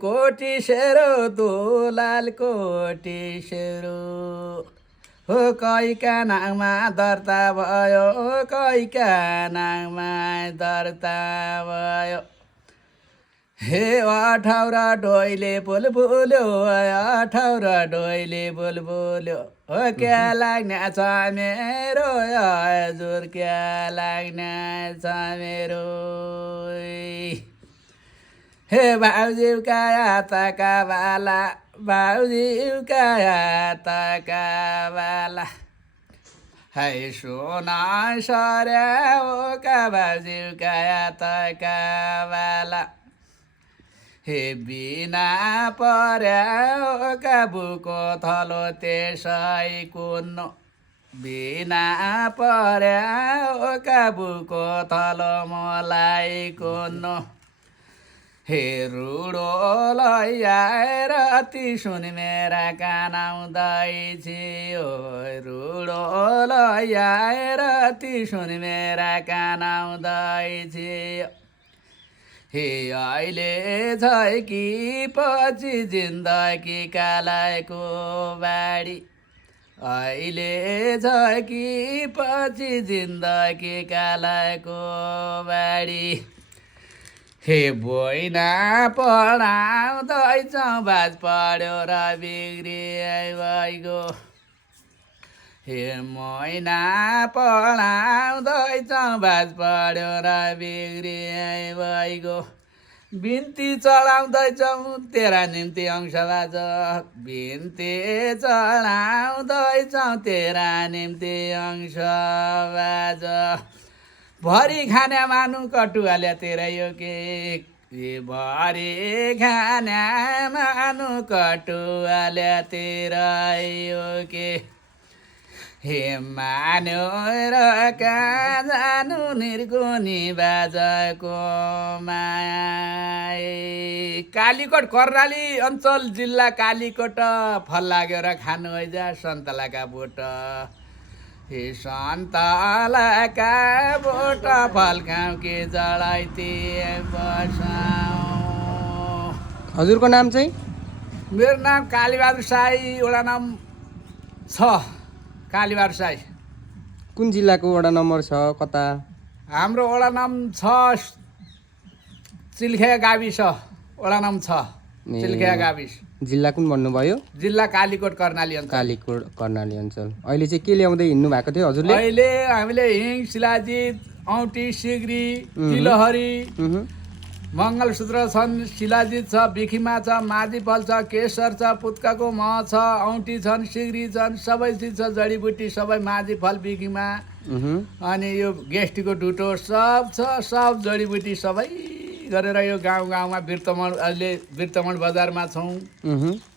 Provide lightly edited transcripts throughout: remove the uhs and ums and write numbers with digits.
कोटी शेरो तो लाल कोटी शेरो हो कैका नाङमा दर्ता भयो कैका नाङमा दर्ता भयो हे अठाउरा डोइले बुलबुल्यो अठाउरा डोइले बुलबुल्यो हो क्या लाग्ने छ मेरो हजुर क्या लाग्ने छ मेरो हे भाउजीका हातका बाला भाउजीका हातका बाला है सोना सर्या ओका भाउजीका हातका बाला हे बिना पर्या ओका बुको थलो त्यसै कुन्नु बिना पर्या ओका बुको थलो मलाई कुन्नु हे रुडो लैयाएर ती सुन मेरा कानाउँदै छियो रुडो लैयाएर ती सुन मेरा कानाउँदै छियो हे अहिले छ कि पछि जिन्दगी कालाको बाडी अहिले छ कि पछि जिन्दगी कालाको बाडी हे बोइना पढाउँदैछ बाज पढ्यो र बिग्रियो हे मैना पढाउँदैछ बाज पढ्यो र बिग्रियो बिन्ती चढाउँदैछौँ तेरा निम्ति अंशबाज बिन्ती चढाउँदैछौँ तेरा निम्ति अंशबाज भरी खाने मानु कटुवाल्या तेरा यो के भरी खाने मानु कटुवाल्या तेरा यो के हे मान्यो र कहाँ जानु निर्गुनी बाजाको माया कालीकोट कर्णाली अञ्चल जिल्ला कालीकोट फल लाग्यो र खानु हैजा सन्तलाका बोट हे सन्तलाका बोट फल खाऊ के जडाइते बसाऊ हजुरको नाम चाहिँ? मेरो नाम कालीबहादुर साई वडा नाम 6 कालीबहादुर साई कुन जिल्लाको वडा नम्बर छ कता? हाम्रो वडा नाम 6 चिल्खे गाविस वडा नाम 6 चिल्खे गाविस जिल्ला कुन भन्नुभयो? जिल्ला कालीकोट कर्णाली अञ्चल कालीकोट कर्णाली अञ्चल अहिले चाहिँ के ल्याउँदै हिँड्नु भएको थियो हजुरले? अहिले हामीले हिङ शिलाजित औँठी सिग्री तिलहरी मङ्गलसूत्र छन् शिलाजित छ बिखिमा छ माझी फल छ केसर छ पुत्काको मह छ औँठी छन् सिग्री छन् सबै चिज छ जडीबुटी सबै माझी फल बिखिमा अनि यो गेस्टीको डुटो सब छ सब जडीबुटी सबै गरेर यो गाउँ गाउँमा बिर्तमण अहिले बिर्तमण बजारमा छौँ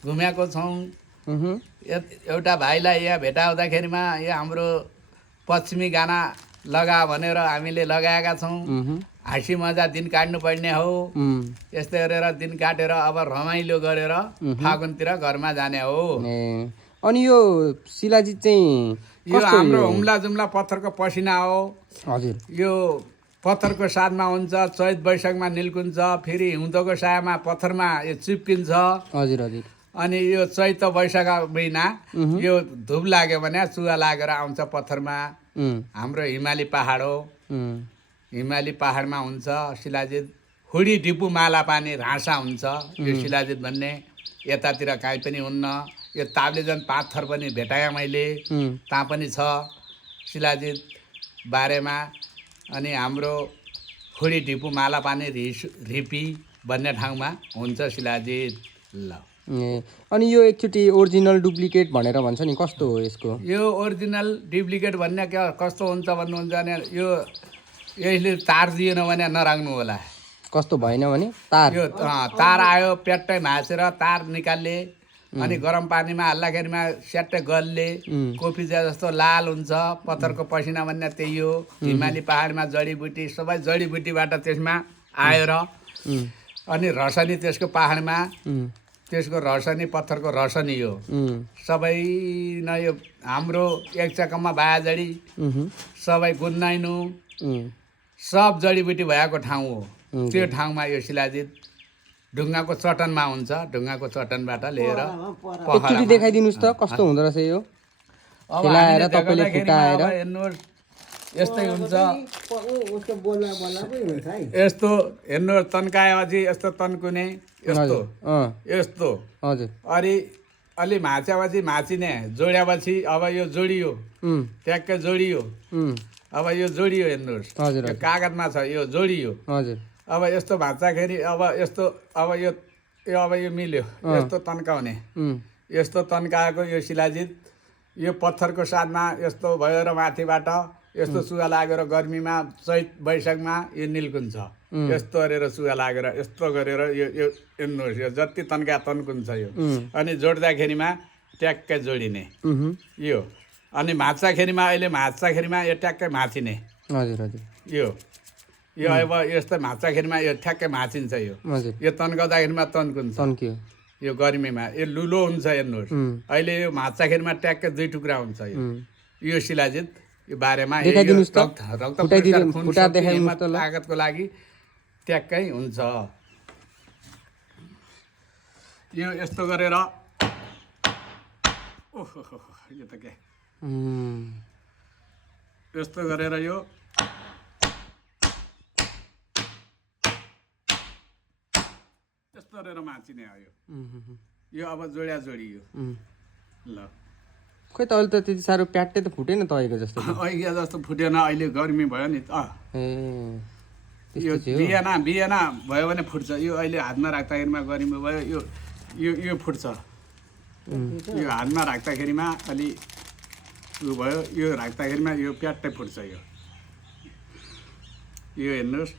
घुमेको छौँ एउटा भाइलाई यहाँ भेटाउँदाखेरिमा यो हाम्रो पश्चिमी गाना लगा भनेर हामीले लगाएका छौँ हाँसी मजा दिन काट्नुपर्ने हो यस्तै गरेर दिन काटेर अब रमाइलो गरेर फागुनतिर घरमा जाने हो अनि यो शिलाजित चाहिँ यो हाम्रो हुम्ला जुम्ला पत्थरको पसिना हो हजुर यो पत्थरको साथमा हुन्छ चैत वैशाखमा निल्कुन्छ फेरि हिउँदको सायामा पत्थरमा यो चिप्किन्छ हजुर हजुर अनि यो चैत वैशाख महिना यो धुप लाग्यो भने चुहा लागेर आउँछ पत्थरमा हाम्रो हिमाली पहाड हो हिमाली पहाडमा हुन्छ शिलाजित हुडी डिपु माला पानी राँसा हुन्छ यो शिलाजित भन्ने यतातिर काहीँ पनि हुन्न यो ताप्लेजन 5 थर पनि भेटाएँ मैले ता पनि छ शिलाजित बारेमा अनि हाम्रो हुडी डिपु माला पानी रिपी भन्ने ठाउँमा हुन्छ शिलाजित ल अनि यो एकचोटि ओरिजिनल डुप्लिकेट भनेर भन्छ नि कस्तो हो यसको? यो ओरिजिनल डुप्लिकेट भन्ने कस्तो हुन्छ भन्नुहुन्छ भने यो यसले तार दिएन भने नराख्नु होला कस्तो भएन भने तार यो तार आयो प्याट्टै भाँचेर तार निकाल्ने अनि गरम पानीमा हाल्दाखेरिमा स्याट्टै गल्ले कोफी जस्तो लाल हुन्छ पत्थरको पसिना भन्ने त्यही हो हिमाली पहाडमा जडीबुटी सबै जडीबुटीबाट त्यसमा आएर अनि रसनी त्यसको पहाडमा त्यसको रसनी पत्थरको रसनी हो सबै न यो हाम्रो एक चक्कमा बायाजडी सबै गुन्नाइनु सब जडीबुटी भएको ठाउँ हो त्यो ठाउँमा यो शिलाजित ढुङ्गाको चट्टानमा हुन्छ, ढुङ्गाको चट्टानबाट लिएर एकचोटि देखाइदिनुहोस् त कस्तो हुँदो रहेछ यो अब खेलाएर हामीले तपाईँले देखाउँदाखेरि फुटाएर अब हेर्नुहोस् यस्तै हुन्छ यस्तो हेर्नुहोस् तन्काएपछि यस्तो तन्कुने यस्तो अँ यस्तो हजुर अलि भाँच्यापछि भाँचिने जोड्यापछि अब यो जोडियो ट्याक्कै जोडियो अब यो जोडियो हेर्नुहोस् हजुर यो कागजमा छ यो जोडियो हजुर अब यस्तो भाँच्दाखेरि अब यस्तो अब यो अब यो मिल्यो यस्तो तन्काउने यस्तो तन्काएको यो शिलाजित यो पत्थरको साथमा यस्तो भयो र माथिबाट यस्तो सुगा लागेर गर्मीमा चैत वैशाखमा यो निल्कुन्छ यस्तो गरेर सुगा लागेर यस्तो गरेर यो यो हेर्नुहोस् यो जति तन्का तन्कुन्छ यो अनि जोड्दाखेरिमा ट्याक्कै जोडिने यो अनि भाँच्दाखेरिमा अहिले भाँच्दाखेरिमा यो ट्याक्कै भाँचिने हजुर हजुर यो यो अब यस्तो भाँच्दाखेरिमा यो ठ्याक्कै भाँचिन्छ यो हजुर यो तन्काउँदाखेरिमा तन्कुन्छ तन्कियो यो गर्मीमा यो लुलो हुन्छ हेर्नुहोस् अहिले यो भाँच्दाखेरिमा ट्याक्कै 2 टुक्रा हुन्छ यो शिलाजित यो बारेमा देखाइदिनुहोस् त फुटा देखाइदिनुहोस् त तागतको लागि ट्याक्कै हुन्छ यो यस्तो गरेर ओहो यो त के यस्तो गरेर यो यस्तो गरेर माचिने हो यो अब जोड्या जोडियो ल खोइ त अहिले त त्यति साह्रो प्याट्टै त फुटेन तपाईँको जस्तो अहिले जस्तो फुटेन अहिले गर्मी भयो नि त यो बिहान भयो भने फुट्छ यो अहिले हातमा राख्दाखेरिमा गर्मी भयो यो यो यो फुट्छ यो हातमा राख्दाखेरिमा अलि उयो भयो यो राख्दाखेरिमा यो प्याट्टै फुट्छ यो हेर्नुहोस्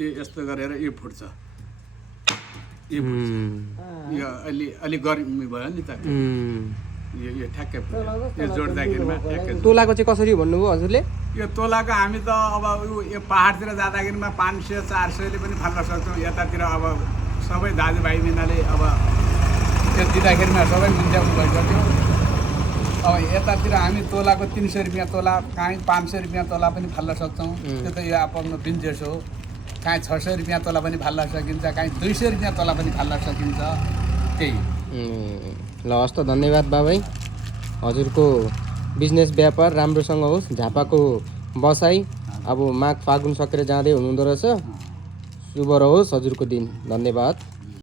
यो यस्तो गरेर यो फुट्छ यो अलि गर्मी भयो नि त यो ठ्याक्कै यो जोड्दाखेरिमा ठ्याक्कै तोलाको चाहिँ कसरी भन्नुभयो हजुरले यो तोलाको हामी त अब यो पाहाडतिर जाँदाखेरिमा 500-400ले पनि फाल्न सक्छौँ यतातिर अब सबै दाजुभाइ बिनाले अब त्यो दिँदाखेरिमा सबै मुन्च्याउनु भइसक्यो अब यतातिर हामी तोलाको 300 रुपियाँ तोला काहीँ 500 रुपियाँ तोला पनि फाल्न सक्छौँ त्यो त यो आफ्नो बिन्जेस हो काहीँ 600 रुपियाँ तोला पनि फाल्न सकिन्छ काहीँ 200 रुपियाँ तोला पनि फाल्न सकिन्छ त्यही ल हस् त धन्यवाद बाबाई हजुरको बिजनेस व्यापार राम्रोसँग होस् झापाको बसाइ अब माघ फागुन सकेर जाँदै हुनुहुँदो रहेछ शुभ रहोस् हजुरको दिन धन्यवाद